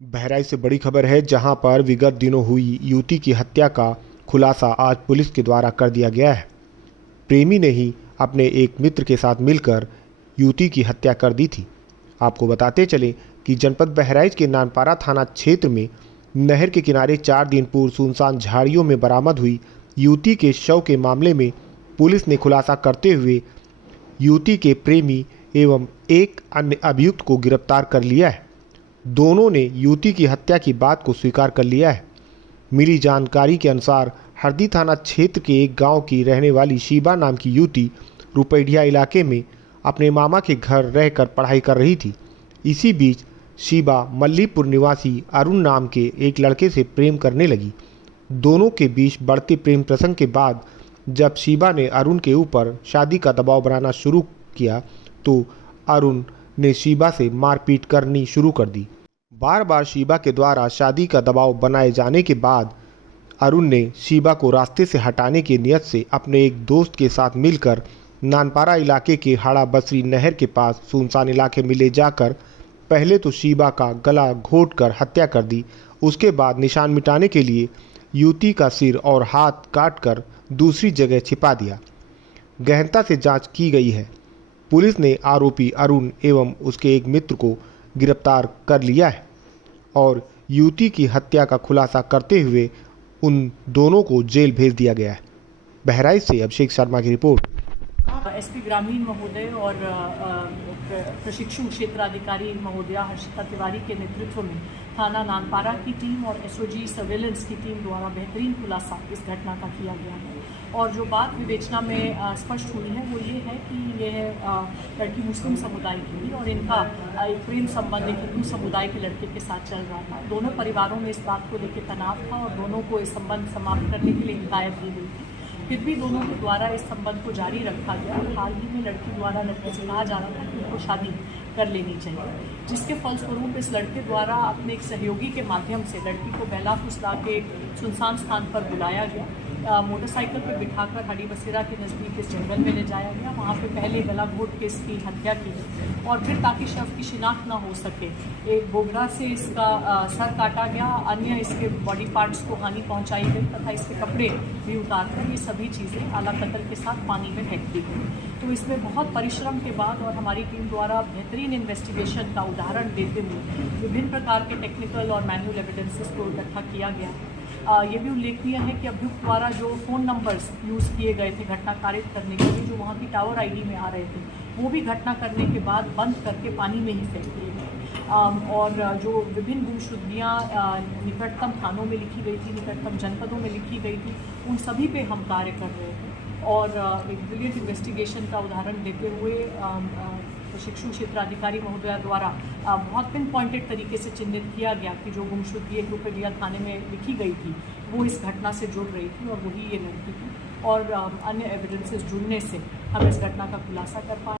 बहराइच से बड़ी खबर है, जहां पर विगत दिनों हुई युवती की हत्या का खुलासा आज पुलिस के द्वारा कर दिया गया है। प्रेमी ने ही अपने एक मित्र के साथ मिलकर युवती की हत्या कर दी थी। आपको बताते चलें कि जनपद बहराइच के नानपारा थाना क्षेत्र में नहर के किनारे 4 दिन पूर्व सुनसान झाड़ियों में बरामद हुई युवती के शव के मामले में पुलिस ने खुलासा करते हुए युवती के प्रेमी एवं एक अन्य अभियुक्त को गिरफ्तार कर लिया है। दोनों ने युवती की हत्या की बात को स्वीकार कर लिया है। मिली जानकारी के अनुसार हरदी थाना क्षेत्र के एक गांव की रहने वाली शीबा नाम की युवती रुपैडिया इलाके में अपने मामा के घर रहकर पढ़ाई कर रही थी। इसी बीच शीबा मल्लीपुर निवासी अरुण नाम के एक लड़के से प्रेम करने लगी। दोनों के बीच बढ़ते प्रेम प्रसंग के बाद जब शीबा ने अरुण के ऊपर शादी का दबाव बनाना शुरू किया तो अरुण ने शीबा से मारपीट करनी शुरू कर दी। बार बार शीबा के द्वारा शादी का दबाव बनाए जाने के बाद अरुण ने शीबा को रास्ते से हटाने की नियत से अपने एक दोस्त के साथ मिलकर नानपारा इलाके के हाड़ा बसरी नहर के पास सुनसान इलाके में ले जाकर पहले तो शीबा का गला घोंटकर हत्या कर दी। उसके बाद निशान मिटाने के लिए युवती का सिर और हाथ काटकर दूसरी जगह छिपा दिया। गहनता से जांच की गई है। पुलिस ने आरोपी अरुण एवं उसके एक मित्र को गिरफ्तार कर लिया है और युवती की हत्या का खुलासा करते हुए उन दोनों को जेल भेज दिया गया है। बहराइच से अभिषेक शर्मा की रिपोर्ट। एसपी ग्रामीण महोदय और प्रशिक्षु क्षेत्राधिकारी महोदया हर्षिता तिवारी के नेतृत्व में थाना नानपारा की टीम और एसओजी सर्वेलेंस की टीम द्वारा बेहतरीन खुलासा इस घटना का किया गया है। और जो बात विवेचना में स्पष्ट हुई है वो ये है कि यह लड़की मुस्लिम समुदाय की थी और इनका एक प्रेम संबंध एक हिंदू समुदाय के लड़के के साथ चल रहा था। दोनों परिवारों में इस बात को लेकर तनाव था और दोनों को इस संबंध समाप्त करने के लिए हिदायत दी गई थी। फिर भी दोनों के द्वारा इस संबंध को जारी रखा गया और हाल ही में लड़की द्वारा लड़के से कहा जा रहा था कि उनको शादी कर लेनी चाहिए, जिसके फलस्वरूप इस लड़के द्वारा अपने एक सहयोगी के माध्यम से लड़की को बहला फुसला के सुनसान स्थान पर बुलाया गया। मोटरसाइकिल पर बिठाकर हड़ी बसेरा के नज़दीक इस जंगल में ले जाया गया। वहाँ पे पहले गला घोंट के इसकी हत्या की गई और फिर ताकि शव की शिनाख्त न हो सके एक बोगरा से इसका सर काटा गया, अन्य इसके बॉडी पार्ट्स को हानि पहुँचाई गई तथा इसके कपड़े भी उतारकर ये सभी चीज़ें आला कत्ल के साथ पानी में फेंक दी गई। तो इसमें बहुत परिश्रम के बाद और हमारी टीम द्वारा बेहतरीन इन्वेस्टिगेशन का उदाहरण देते हुए विभिन्न प्रकार के टेक्निकल और मैनुअल एविडेंसेस को इकट्ठा किया गया। ये भी उल्लेखनीय है कि अभियुक्त द्वारा जो फ़ोन नंबर्स यूज़ किए गए थे घटना कारित करने के लिए, जो वहाँ की टावर आईडी में आ रहे थे, वो भी घटना करने के बाद बंद करके पानी में ही फेंक दिए गए। और जो विभिन्न गुमशुदगियाँ निकटतम थानों में लिखी गई थी, निकटतम जनपदों में लिखी गई थी, उन सभी पे हम कार्य कर रहे थे और एक ब्रिलियंट इन्वेस्टिगेशन का उदाहरण देते हुए प्रशिक्षु क्षेत्राधिकारी महोदया द्वारा बहुत पिन पॉइंटेड तरीके से चिन्हित किया गया कि जो गुमशुदगी एक रुपैडिया थाने में लिखी गई थी वो इस घटना से जुड़ रही थी और वही ये लड़की थी और अन्य एविडेंसेस जुड़ने से हम इस घटना का खुलासा कर पाए।